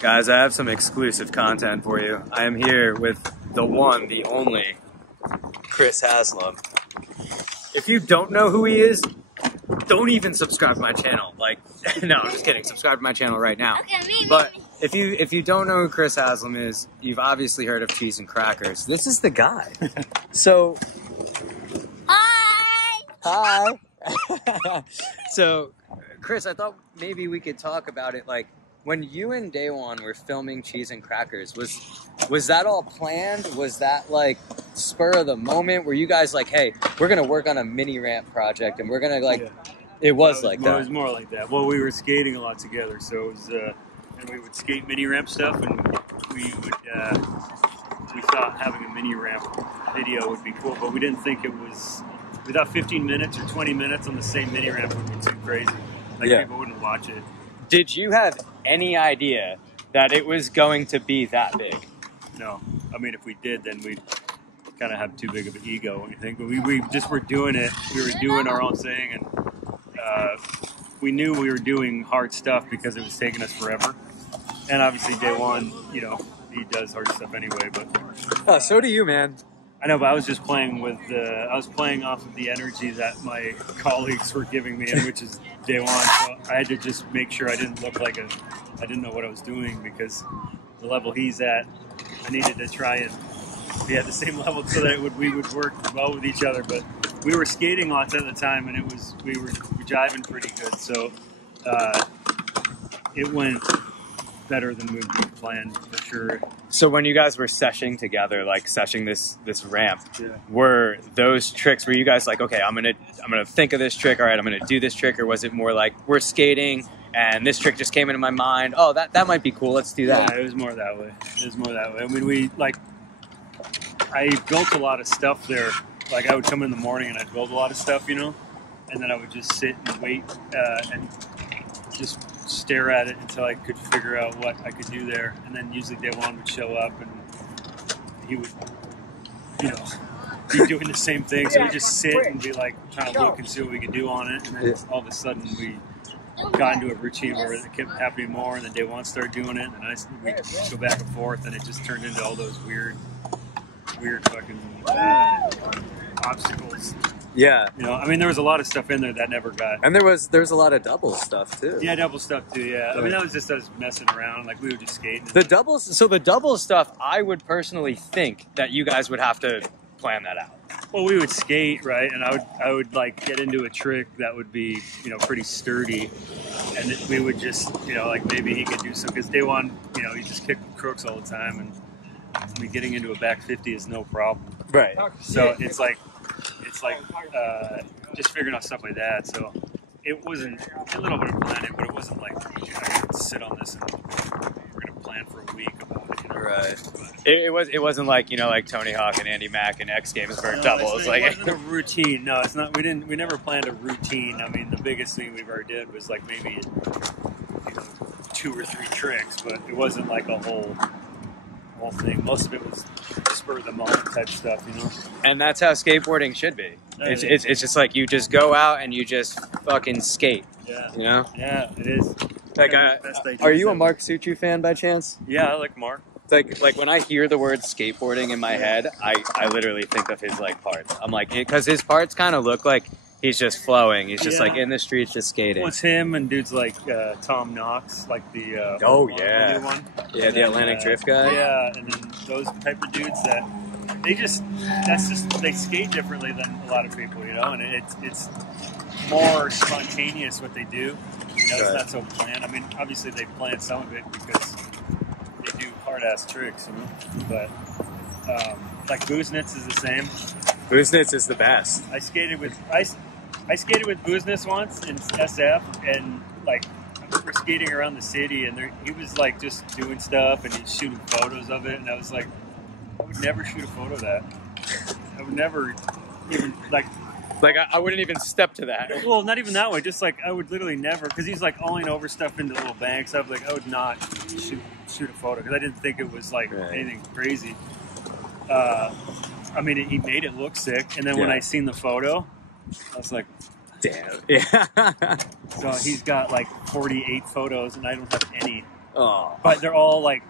Guys, I have some exclusive content for you. I am here with the one, the only, Chris Haslam. If you don't know who he is, don't even subscribe to my channel. Like, no, I'm just kidding. Subscribe to my channel right now. But if you don't know who Chris Haslam is, you've obviously heard of Cheese and Crackers. This is the guy. So, hi. So, Chris, I thought maybe we could talk about it. Like, when you and Daewon were filming Cheese and Crackers, was that all planned? Was that like spur of the moment? Were you guys like, hey, we're gonna work on a mini ramp project and we're gonna like? Yeah. It was like that. It was more like that. Well, we were skating a lot together, so it was, and we would skate mini ramp stuff, and we thought having a mini ramp video would be cool, but we didn't think it was. We thought 15 minutes or 20 minutes on the same mini ramp would be too crazy. Like, people wouldn't watch it. Did you have any idea that it was going to be that big? No. I mean, if we did, then we'd kind of have too big of an ego, you think. But we just were doing it. We were doing our own thing, and we knew we were doing hard stuff because it was taking us forever. And obviously, Daewon, you know, he does hard stuff anyway. But so do you, man. I know, but I was just playing with I was playing off of the energy that my colleagues were giving me, and which is Daewon. So I had to just make sure I didn't look like I didn't know what I was doing, because the level he's at, I needed to try and be at the same level so that we would work well with each other. But we were skating lots at the time, and we were jiving pretty good. So it went better than we planned, for sure. So when you guys were seshing together, like seshing this ramp, were those tricks, were you guys like, okay, I'm gonna think of this trick, all right, I'm gonna do this trick, or was it more like we're skating and this trick just came into my mind, oh, that might be cool, let's do that? Yeah, it was more that way. I mean, I built a lot of stuff there. Like, I would come in the morning and I'd build a lot of stuff, you know, and then I would just sit and wait and just stare at it until I could figure out what I could do there. And then usually Daewon would show up and he would, you know, be doing the same thing. So we'd just sit and be like trying to look and see what we could do on it. And then all of a sudden we got into a routine where it kept happening more, and then Daewon started doing it, and we'd go back and forth, and it just turned into all those weird fucking obstacles. Yeah. You know, I mean, there was a lot of stuff in there that never got... And there was a lot of double stuff, too. Yeah, double stuff, too, yeah. I mean, that was just us messing around. Like, we would just skate. The double stuff, I would personally think that you guys would have to plan that out. Well, we would skate, right? And I would like, get into a trick that would be, you know, pretty sturdy. And we would just, you know, like, maybe he could do some... Because Daewon, you know, he just kicked crooks all the time. And I mean, getting into a back 50 is no problem. Right. So it's like just figuring out stuff like that. So it wasn't a little bit of planning, but it wasn't like, you know, I could sit on this and we're gonna plan for a week about it. You know? Right. It wasn't like, you know, like Tony Hawk and Andy Mack and X Games for doubles. It wasn't a routine. No, it's not. We never planned a routine. I mean, the biggest thing we've ever did was like maybe, you know, 2 or 3 tricks, but it wasn't like a whole thing. Most of it was spur of the moment type stuff, you know. And that's how skateboarding should be. It's just like you just go out and you just fucking skate. Yeah. You know. Yeah, it is. Like, are you a Mark Suciu fan by chance? Yeah, I like Mark. It's like when I hear the word skateboarding in my head, I literally think of his like parts. I'm like, because his parts kind of look like he's just flowing. He's just like in the streets, just skating. Well, it's him and dudes like Tom Knox, like the the new one. Yeah, and the Atlantic Drift guy. Yeah, and then those type of dudes that they skate differently than a lot of people, you know, and it's more spontaneous what they do. You know, it's not so planned. I mean, obviously they plan some of it because they do hard ass tricks, you know. But like Booznitz is the same. Booznitz is the best. I skated with Booznitz once in SF, and like I remember skating around the city, and he was like just doing stuff, and he's shooting photos of it, and I was like, I would never shoot a photo of that. I would never even like I wouldn't even step to that. Well, not even that way. Just like I would literally never, because he's like alling over stuff into little banks. I would not shoot a photo because I didn't think it was like anything crazy. I mean, he made it look sick, and then when I seen the photo, I was like, damn. Yeah. So he's got like 48 photos, and I don't have any. Oh. but they're all like.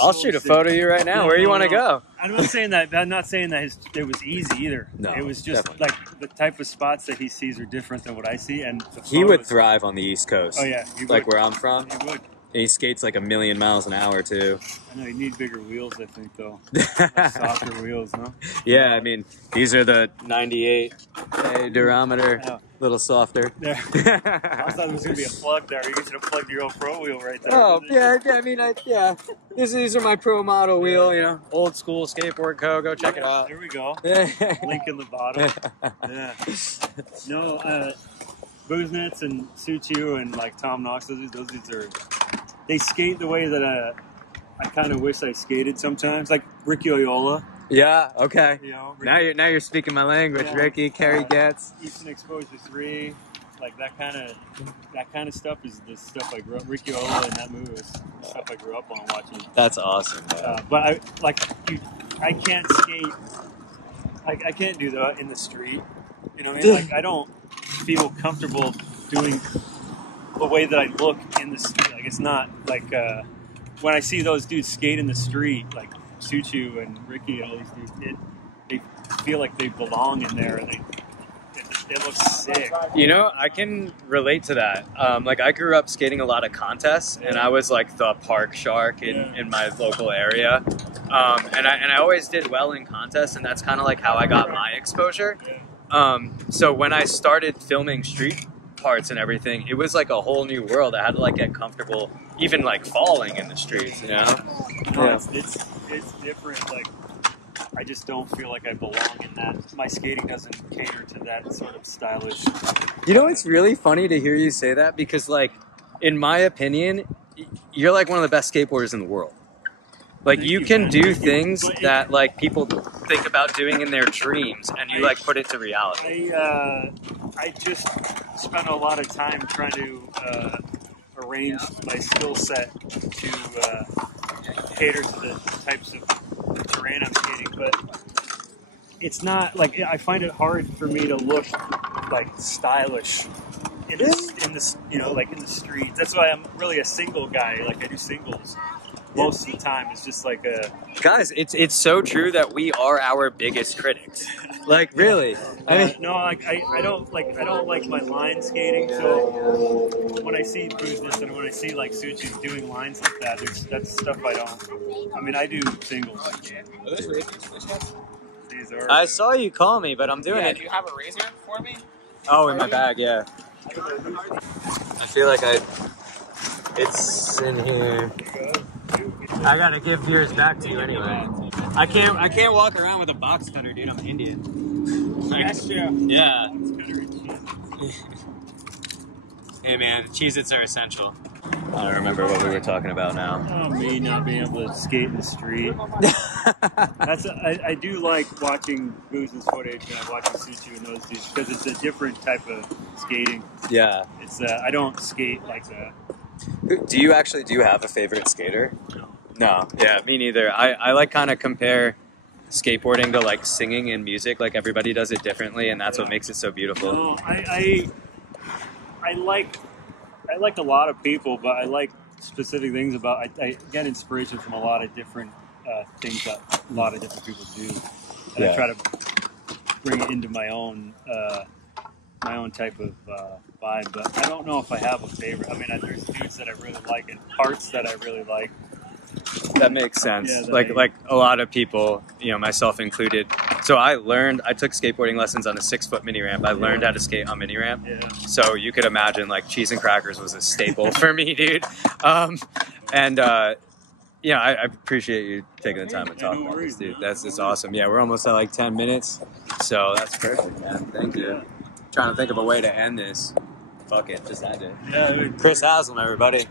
I'll shoot a photo of you right now. Where you want to go? I'm not saying that. I'm not saying that it was easy either. No, it was just definitely. like the type of spots that he sees are different than what I see, and He would thrive on the East Coast. Oh yeah, he like would. where I'm from. He would. And he skates like 1,000,000 miles an hour too. I know you need bigger wheels. I think though, like softer wheels, no? Yeah, I mean these are the 98 durometer, a little softer. Yeah. I thought there was gonna be a plug there. You should have plugged your old pro wheel right there. Oh yeah, I mean yeah. These are my pro model wheel, you know, old school skateboard co. Go check it out. There we go. Link in the bottom. Yeah. No, Booznets and Suchu and like Tom Knox, those dudes are. They skate the way that I kind of wish I skated sometimes, like Ricky Oyola. Yeah. Okay. You know, Now you're speaking my language, yeah, Ricky. Kerry Getz. Eastern Exposure 3, like that kind of stuff is the stuff I grew up. Ricky Oyola and that move is the stuff I grew up on watching. That's awesome. But I can't skate. I can't do that in the street. You know what I mean? Like I don't feel comfortable doing the way that I look in the street. Like it's not like when I see those dudes skate in the street, like Suchu and Ricky and all these dudes, they feel like they belong in there, and they look sick. You know, I can relate to that. Like I grew up skating a lot of contests, and I was like the park shark in my local area. And I always did well in contests, and that's kind of like how I got my exposure. So when I started filming street parts and everything, it was like a whole new world. I had to like get comfortable even like falling in the streets, you know? No, it's different. Like I just don't feel like I belong in that. My skating doesn't cater to that sort of stylish. You know, it's really funny to hear you say that because like, in my opinion, you're like one of the best skateboarders in the world. Like you can do things that like people think about doing in their dreams, and you like put it to reality. I just spent a lot of time trying to arrange my skill set to cater to the types of terrain I'm skating, but it's not like I find it hard for me to look like stylish in this you know, like in the streets. That's why I'm really a single guy. Like I do singles. Most of the time, it's just like a... Guys, it's so true that we are our biggest critics. Like, really. I mean... No, like, I don't like my line skating, so when I see Boozness and when I see, like, Suchi doing lines like that, that's stuff I don't... I mean, I do singles. Are those razors? These are... I saw you call me, but I'm doing it. Do you have a razor for me? Oh, in my bag, yeah. I feel like it's in here. I gotta give yours back to you anyway. I can't walk around with a box cutter, dude. I'm Indian. That's true. Yeah. Hey man, Cheez-Its are essential. I don't remember what we were talking about now. Oh, me not being able to skate in the street. I do like watching Boozness footage and I'm watching Suchu and those dudes because it's a different type of skating. Yeah. It's I don't skate like that. Do you have a favorite skater? No. No. Yeah, me neither. I like kind of compare skateboarding to like singing and music. Like everybody does it differently, and that's what makes it so beautiful. No, I like a lot of people, but I like specific things about. I get inspiration from a lot of different things that a lot of different people do, and I try to bring it into my own type of vibe. But I don't know if I have a favorite. I mean, there's dudes that I really like and parts that I really like. That makes sense. Yeah, like a lot of people, you know, myself included. So I took skateboarding lessons on a 6-foot mini ramp. I learned how to skate on mini ramp. Yeah. So you could imagine like cheese and crackers was a staple for me, dude. Yeah, I appreciate you taking the time to talk about this, dude. It's awesome. Yeah, we're almost at like 10 minutes. So that's perfect, man. Thank you. Trying to think of a way to end this. Fuck it, just end it. Yeah, Chris Haslam, everybody.